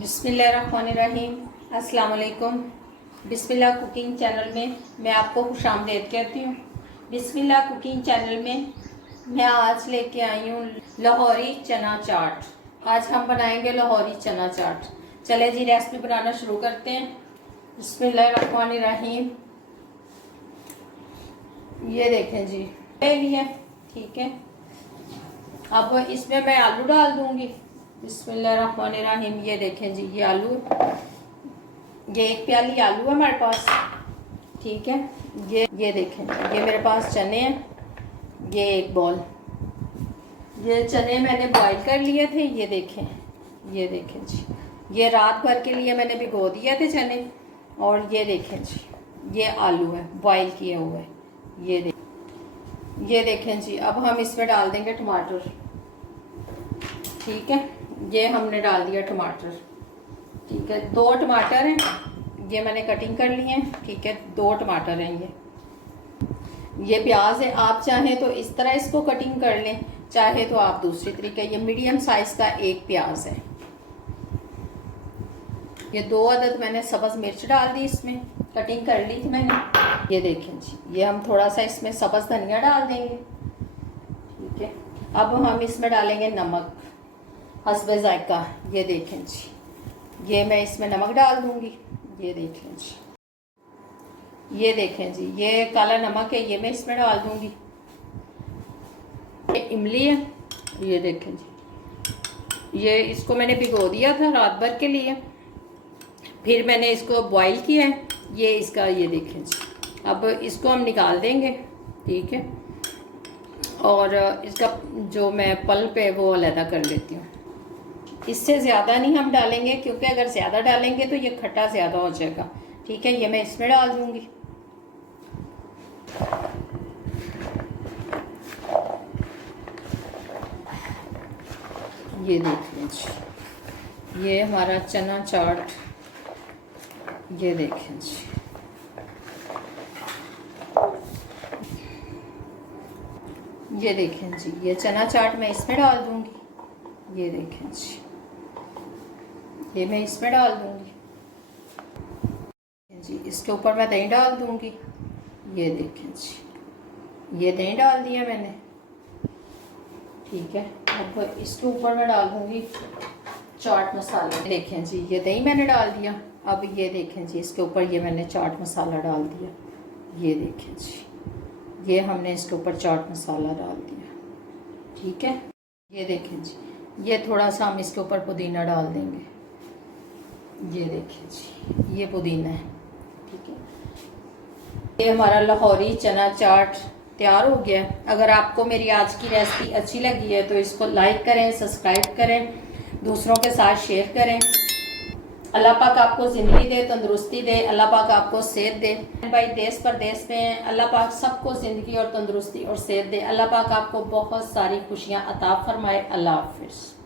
बिस्मिल्लाहिर्रहमानिर्रहीम। अस्सलाम वालेकुम। बिस्मिल्लाह कुकिंग चैनल में मैं आपको खुशामदीद कहती हूँ। बिस्मिल्लाह कुकिंग चैनल में मैं आज लेके आई हूँ लाहौरी चना चाट। आज हम बनाएंगे लाहौरी चना चाट। चले जी रेसिपी बनाना शुरू करते हैं। बिस्मिल्लाहिर्रहमानिर्रहीम। ये देखें जी ले लिया, ठीक है। अब इसमें मैं आलू डाल दूंगी। बिस्मिल्लाहिर्रहमानिर्रहीम। ये देखें जी, ये आलू, ये एक प्याली आलू है हमारे पास, ठीक है। ये देखें, ये मेरे पास चने हैं, ये एक बॉल। ये चने मैंने बॉईल कर लिए थे, ये देखें जी। ये रात भर के लिए मैंने भिगो दिए थे चने। और ये देखें जी, ये आलू है बॉईल किए हुए। ये देखें जी। अब हम इसमें डाल देंगे टमाटर, ठीक है। ये हमने डाल दिया टमाटर, ठीक है। 2 टमाटर हैं, ये मैंने कटिंग कर लिए हैं, ठीक है। 2 टमाटर हैं। ये प्याज है, आप चाहें तो इस तरह इसको कटिंग कर लें, चाहे तो आप दूसरी तरीके। ये मीडियम साइज का एक प्याज है। ये 2 अदद मैंने सब्ज़ मिर्च डाल दी, इसमें कटिंग कर ली थी मैंने। ये देखें जी, ये हम थोड़ा सा इसमें सब्ज़ धनिया डाल देंगे, ठीक है। अब हम इसमें डालेंगे नमक हस्बे जायका। ये देखें जी, ये मैं इसमें नमक डाल दूंगी। ये देखें जी, ये काला नमक है, ये मैं इसमें डाल दूंगी। ये इमली है, ये देखें जी। ये इसको मैंने भिगो दिया था रात भर के लिए, फिर मैंने इसको बॉईल किया है। ये इसका, ये देखें जी। अब इसको हम निकाल देंगे, ठीक है। और इसका जो मैं पल्प है वो अलग कर लेती हूँ। इससे ज़्यादा नहीं हम डालेंगे, क्योंकि अगर ज़्यादा डालेंगे तो ये खट्टा ज़्यादा हो जाएगा, ठीक है। ये मैं इसमें डाल दूंगी। ये देख लीजिए, ये हमारा चना चाट, ये देखें जी। ये देखें जी, ये चना चाट मैं इसमें डाल दूंगी। ये देखें जी, ये मैं इसमें डाल दूंगी जी। इसके ऊपर मैं दही डाल दूंगी। ये देखें जी, ये दही डाल दिया मैंने, ठीक है। अब इसके ऊपर मैं डाल दूंगी चाट मसाला। देखें जी, ये दही मैंने डाल दिया। अब ये देखें जी, इसके ऊपर ये मैंने चाट मसाला डाल दिया। ये देखें जी, ये हमने इसके ऊपर चाट मसाला डाल दिया, ठीक है। ये देखें जी, ये थोड़ा सा हम इसके ऊपर पुदीना डाल देंगे। ये देखें जी, ये पुदीना है, ठीक है। ये हमारा लाहौरी चना चाट तैयार हो गया। अगर आपको मेरी आज की रेसिपी अच्छी लगी है तो इसको लाइक करें, सब्सक्राइब करें, दूसरों के साथ शेयर करें। अल्लाह पाक आपको ज़िंदगी दे, तंदुरुस्ती दे, अल्लाह पाक आपको सेहत दे। भाई देश परदेश में अल्लाह पाक सबको ज़िंदगी और तंदुरुस्ती और सेहत दे। अल्लाह पाक आपको बहुत सारी खुशियाँ अता फरमाए। अल्लाह हाफिज़।